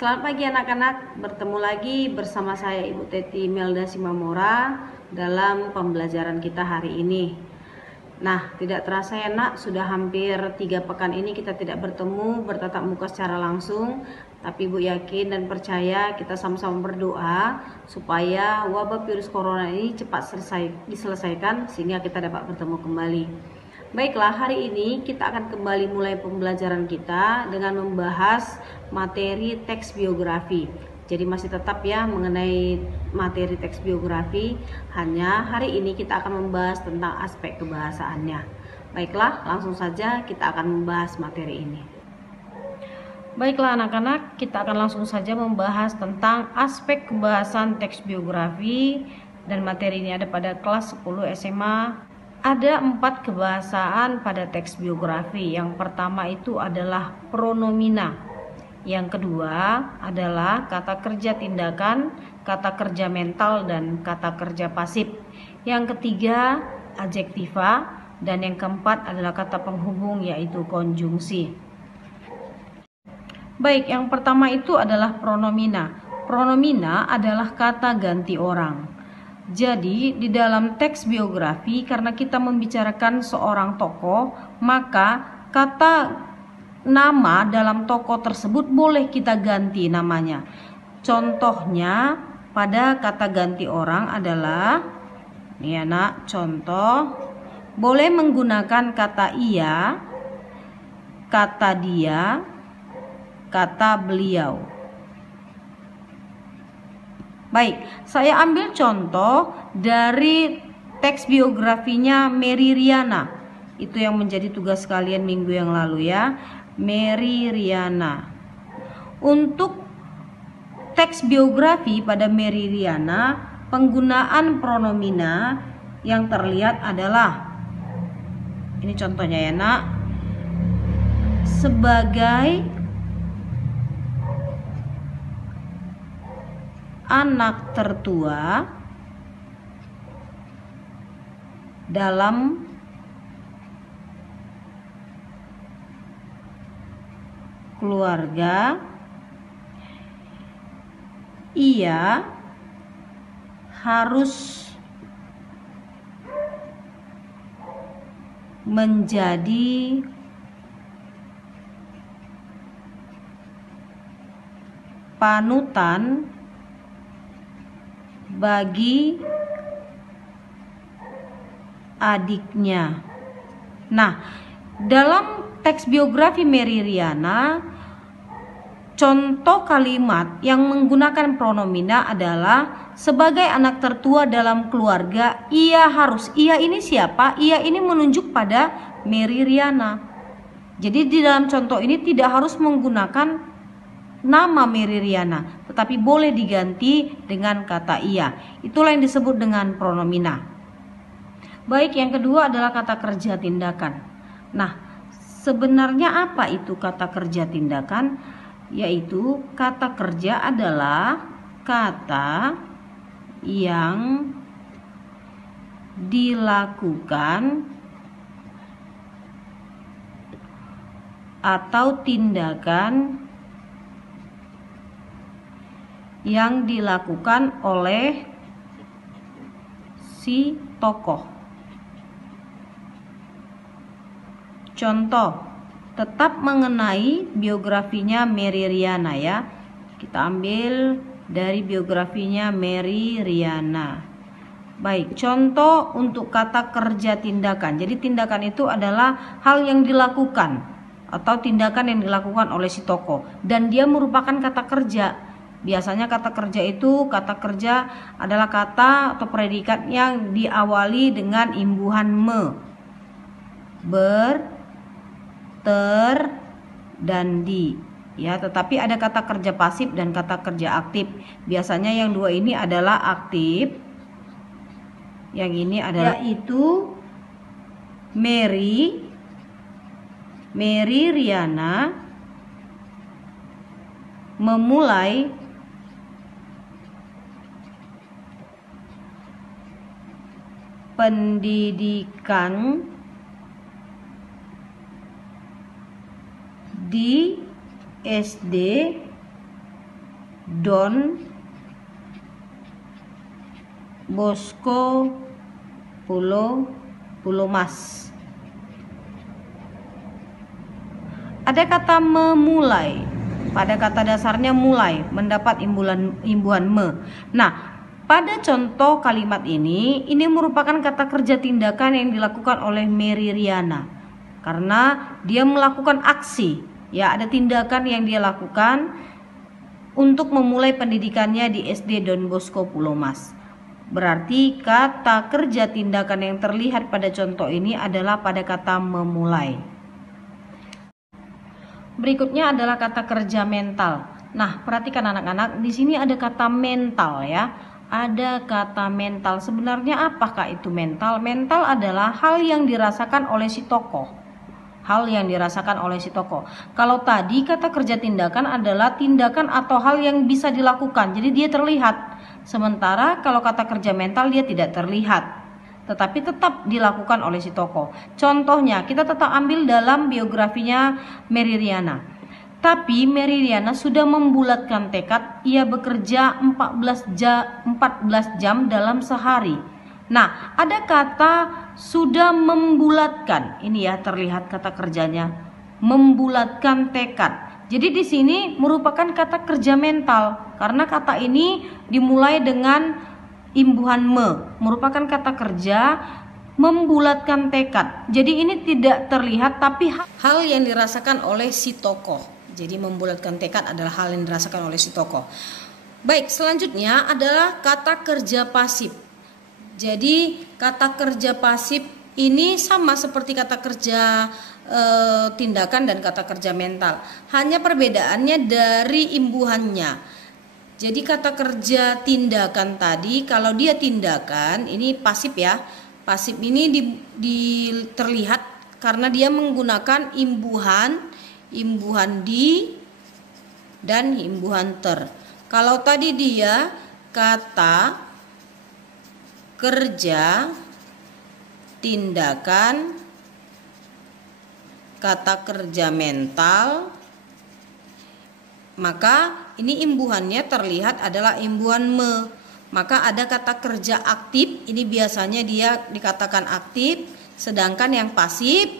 Selamat pagi anak-anak, bertemu lagi bersama saya Ibu Teti Melda Simamora dalam pembelajaran kita hari ini. Nah, tidak terasa ya nak, sudah hampir 3 pekan ini kita tidak bertemu, bertatap muka secara langsung. Tapi Ibu yakin dan percaya kita sama-sama berdoa supaya wabah virus corona ini cepat diselesaikan sehingga kita dapat bertemu kembali. Baiklah, hari ini kita akan kembali mulai pembelajaran kita dengan membahas materi teks biografi. Jadi masih tetap ya mengenai materi teks biografi, hanya hari ini kita akan membahas tentang aspek kebahasaannya. Baiklah, langsung saja kita akan membahas materi ini. Baiklah anak-anak, kita akan langsung saja membahas tentang aspek kebahasan teks biografi, dan materi ini ada pada kelas 10 SMA. Ada 4 kebahasaan pada teks biografi. Yang pertama itu adalah pronomina. Yang kedua adalah kata kerja tindakan, kata kerja mental, dan kata kerja pasif. Yang ketiga adjektiva, dan yang keempat adalah kata penghubung yaitu konjungsi. Baik, yang pertama itu adalah pronomina. Pronomina adalah kata ganti orang. Jadi di dalam teks biografi, karena kita membicarakan seorang tokoh, maka kata nama dalam tokoh tersebut boleh kita ganti namanya. Contohnya pada kata ganti orang adalah, nih anak, contoh, boleh menggunakan kata ia, kata dia, kata beliau. Baik, saya ambil contoh dari teks biografinya Mary Riana. Itu yang menjadi tugas kalian minggu yang lalu ya, Mary Riana. Untuk teks biografi pada Mary Riana, penggunaan pronomina yang terlihat adalah, ini contohnya ya nak, sebagai anak tertua dalam keluarga, ia harus menjadi panutan bagi adiknya. Nah, dalam teks biografi Mary Riana, contoh kalimat yang menggunakan pronomina adalah sebagai anak tertua dalam keluarga, ia harus. Ia ini siapa? Ia ini menunjuk pada Mary Riana. Jadi di dalam contoh ini tidak harus menggunakan nama Mary Riana, tetapi boleh diganti dengan kata ia. Itulah yang disebut dengan pronomina. Baik, yang kedua adalah kata kerja tindakan. Nah, sebenarnya apa itu kata kerja tindakan? Yaitu kata kerja adalah kata yang dilakukan atau tindakan yang dilakukan oleh si tokoh. Contoh, tetap mengenai biografinya Mary Riana ya. Kita ambil dari biografinya Mary Riana. Baik, contoh untuk kata kerja tindakan. Jadi tindakan itu adalah hal yang dilakukan atau tindakan yang dilakukan oleh si tokoh, dan dia merupakan kata kerja. Biasanya kata kerja adalah kata atau predikat yang diawali dengan imbuhan me, ber, ter, dan di. Ya, tetapi ada kata kerja pasif dan kata kerja aktif. Biasanya yang dua ini adalah aktif. Yang ini adalah yaitu Mary Riana memulai pendidikan di SD Don Bosco Pulomas. Ada kata memulai. Pada kata dasarnya mulai, mendapat imbuhan me. Nah, pada contoh kalimat ini merupakan kata kerja tindakan yang dilakukan oleh Mary Riana. Karena dia melakukan aksi, ya, ada tindakan yang dia lakukan untuk memulai pendidikannya di SD Don Bosco Pulomas. Berarti kata kerja tindakan yang terlihat pada contoh ini adalah pada kata memulai. Berikutnya adalah kata kerja mental. Nah, perhatikan anak-anak, di sini ada kata mental ya. Ada kata mental. Sebenarnya apakah itu mental? Mental adalah hal yang dirasakan oleh si tokoh. Hal yang dirasakan oleh si tokoh. Kalau tadi kata kerja tindakan adalah tindakan atau hal yang bisa dilakukan. Jadi dia terlihat. Sementara kalau kata kerja mental dia tidak terlihat, tetapi tetap dilakukan oleh si tokoh. Contohnya kita tetap ambil dalam biografinya Mary Riana. Tapi Mary Riana sudah membulatkan tekad, ia bekerja 14 jam dalam sehari. Nah, ada kata sudah membulatkan. Ini ya terlihat kata kerjanya, membulatkan tekad. Jadi di sini merupakan kata kerja mental karena kata ini dimulai dengan imbuhan me, merupakan kata kerja membulatkan tekad. Jadi ini tidak terlihat tapi hal yang dirasakan oleh si tokoh. Jadi membulatkan tekad adalah hal yang dirasakan oleh si tokoh. Baik, selanjutnya adalah kata kerja pasif. Jadi kata kerja pasif ini sama seperti kata kerja tindakan dan kata kerja mental. Hanya perbedaannya dari imbuhannya. Jadi kata kerja tindakan tadi, kalau dia tindakan, ini pasif ya. Pasif ini terlihat karena dia menggunakan imbuhan di dan imbuhan ter. Kalau tadi dia kata kerja tindakan, kata kerja mental, maka ini imbuhannya terlihat adalah imbuhan me. Maka ada kata kerja aktif, ini biasanya dia dikatakan aktif, sedangkan yang pasif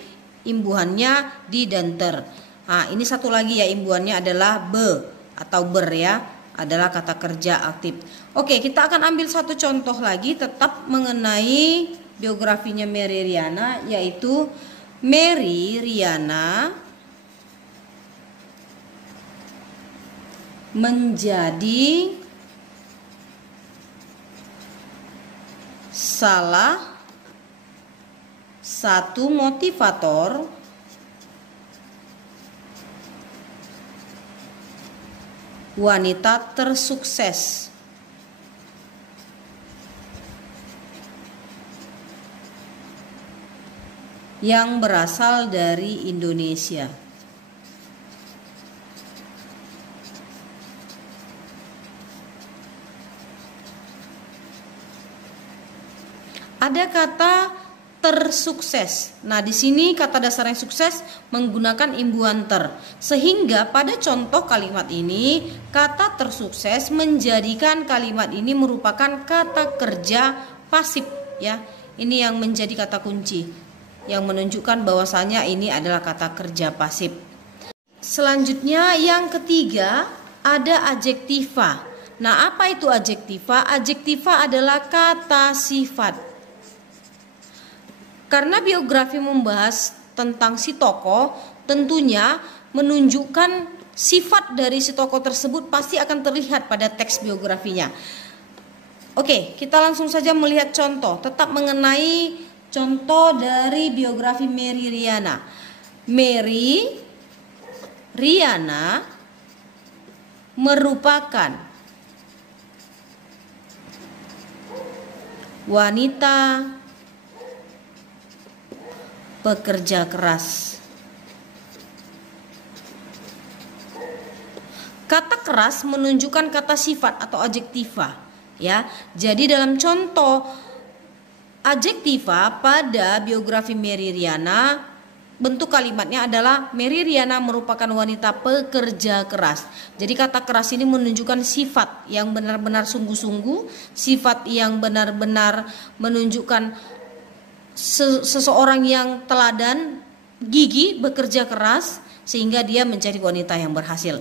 imbuhannya di dan ter. Nah, ini satu lagi ya, imbuhannya adalah be atau ber ya, adalah kata kerja aktif. Oke, kita akan ambil satu contoh lagi tetap mengenai biografinya Mary Riana, yaitu Mary Riana menjadi salah satu motivator wanita tersukses yang berasal dari Indonesia. Ada kata tersukses. Nah, di sini kata dasar yang sukses menggunakan imbuhan ter. Sehingga pada contoh kalimat ini, kata tersukses menjadikan kalimat ini merupakan kata kerja pasif ya. Ini yang menjadi kata kunci yang menunjukkan bahwasanya ini adalah kata kerja pasif. Selanjutnya yang ketiga ada adjektiva. Nah, apa itu adjektiva? Adjektiva adalah kata sifat. Karena biografi membahas tentang si tokoh, tentunya menunjukkan sifat dari si tokoh tersebut pasti akan terlihat pada teks biografinya. Oke, kita langsung saja melihat contoh, tetap mengenai contoh dari biografi Mary Riana. Mary Riana merupakan wanita pekerja keras. Kata keras menunjukkan kata sifat atau adjektiva, ya. Jadi dalam contoh adjektiva pada biografi Mary Riana bentuk kalimatnya adalah Mary Riana merupakan wanita pekerja keras. Jadi kata keras ini menunjukkan sifat yang benar-benar sungguh-sungguh, sifat yang benar-benar menunjukkan seseorang yang teladan, gigih, bekerja keras, sehingga dia menjadi wanita yang berhasil.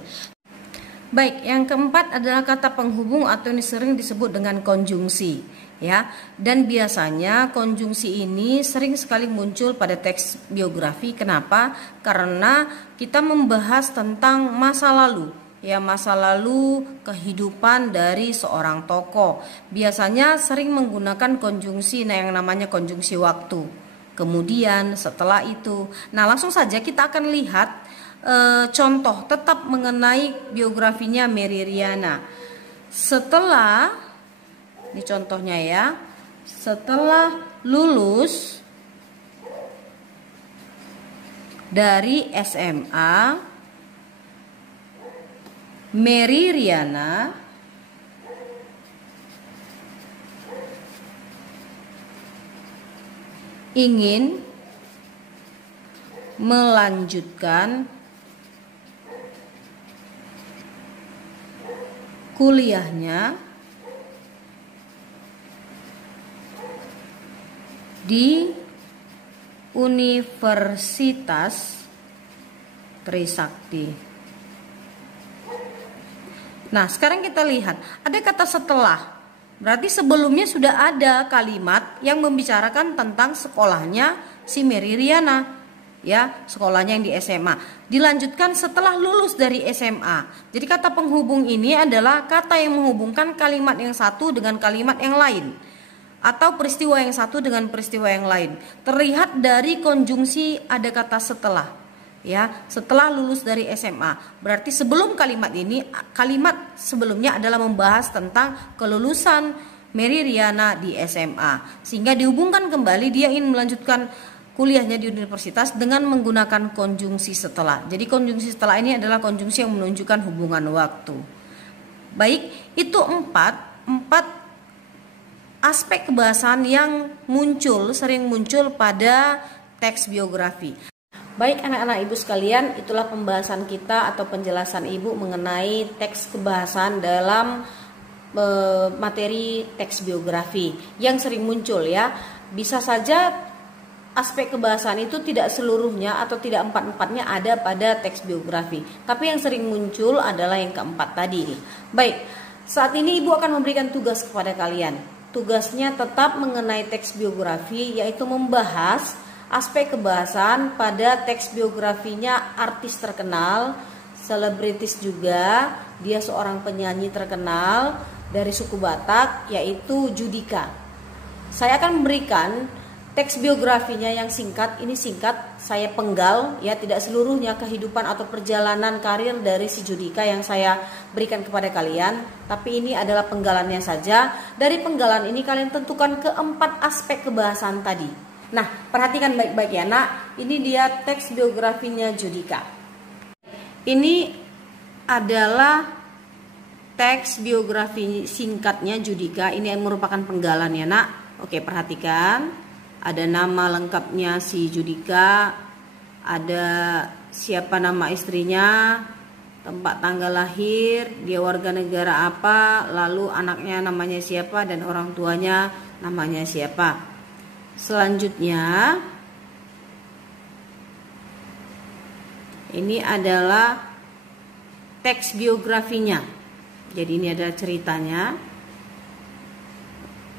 Baik, yang keempat adalah kata penghubung atau ini sering disebut dengan konjungsi, ya. Dan biasanya konjungsi ini sering sekali muncul pada teks biografi. Kenapa? Karena kita membahas tentang masa lalu, ya, masa lalu kehidupan dari seorang tokoh. Biasanya sering menggunakan konjungsi yang namanya konjungsi waktu. Kemudian setelah itu, nah langsung saja kita akan lihat contoh tetap mengenai biografinya Mary Riana. Setelah, ini contohnya ya, setelah lulus dari SMA, Mary Riana ingin melanjutkan kuliahnya di Universitas Trisakti. Nah, sekarang kita lihat ada kata setelah. Berarti sebelumnya sudah ada kalimat yang membicarakan tentang sekolahnya si Mary Riana, ya, sekolahnya yang di SMA. Dilanjutkan setelah lulus dari SMA. Jadi kata penghubung ini adalah kata yang menghubungkan kalimat yang satu dengan kalimat yang lain, atau peristiwa yang satu dengan peristiwa yang lain. Terlihat dari konjungsi ada kata setelah, ya, setelah lulus dari SMA. Berarti sebelum kalimat ini, kalimat sebelumnya adalah membahas tentang kelulusan Mary Riana di SMA, sehingga dihubungkan kembali dia ingin melanjutkan kuliahnya di universitas dengan menggunakan konjungsi setelah. Jadi konjungsi setelah ini adalah konjungsi yang menunjukkan hubungan waktu. Baik, itu empat aspek kebahasaan yang sering muncul pada teks biografi. Baik anak-anak ibu sekalian, itulah pembahasan kita atau penjelasan ibu mengenai teks kebahasan dalam materi teks biografi yang sering muncul, ya. Bisa saja aspek kebahasaan itu tidak seluruhnya atau tidak empat-empatnya ada pada teks biografi, tapi yang sering muncul adalah yang keempat tadi. Baik, saat ini ibu akan memberikan tugas kepada kalian. Tugasnya tetap mengenai teks biografi, yaitu membahas aspek kebahasan pada teks biografinya artis terkenal, selebritis juga, dia seorang penyanyi terkenal dari suku Batak, yaitu Judika. Saya akan memberikan teks biografinya yang singkat, ini singkat, saya penggal, ya, tidak seluruhnya kehidupan atau perjalanan karir dari si Judika yang saya berikan kepada kalian, tapi ini adalah penggalannya saja. Dari penggalan ini kalian tentukan keempat aspek kebahasan tadi. Nah, perhatikan baik-baik ya nak, ini dia teks biografinya Judika. Ini adalah teks biografi singkatnya Judika, ini yang merupakan penggalan ya nak. Oke, perhatikan. Ada nama lengkapnya si Judika, ada siapa nama istrinya, tempat tanggal lahir, dia warga negara apa, lalu anaknya namanya siapa, dan orang tuanya namanya siapa. Selanjutnya, ini adalah teks biografinya. Jadi ini adalah ceritanya.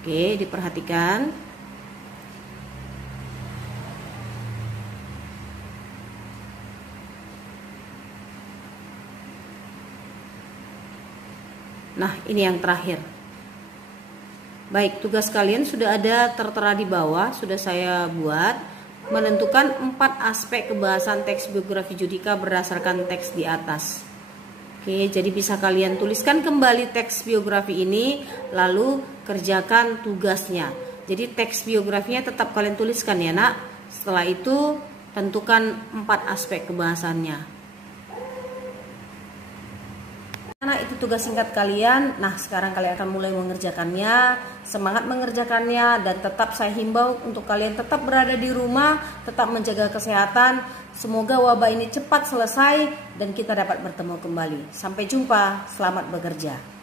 Oke, diperhatikan. Nah, ini yang terakhir. Baik, tugas kalian sudah ada tertera di bawah, sudah saya buat. Menentukan 4 aspek kebahasan teks biografi Judika berdasarkan teks di atas. Oke, jadi bisa kalian tuliskan kembali teks biografi ini, lalu kerjakan tugasnya. Jadi teks biografinya tetap kalian tuliskan ya nak. Setelah itu tentukan 4 aspek kebahasannya. Anak itu tugas singkat kalian. Nah, sekarang kalian akan mulai mengerjakannya. Semangat mengerjakannya, dan tetap saya himbau untuk kalian tetap berada di rumah, tetap menjaga kesehatan. Semoga wabah ini cepat selesai dan kita dapat bertemu kembali. Sampai jumpa, selamat bekerja.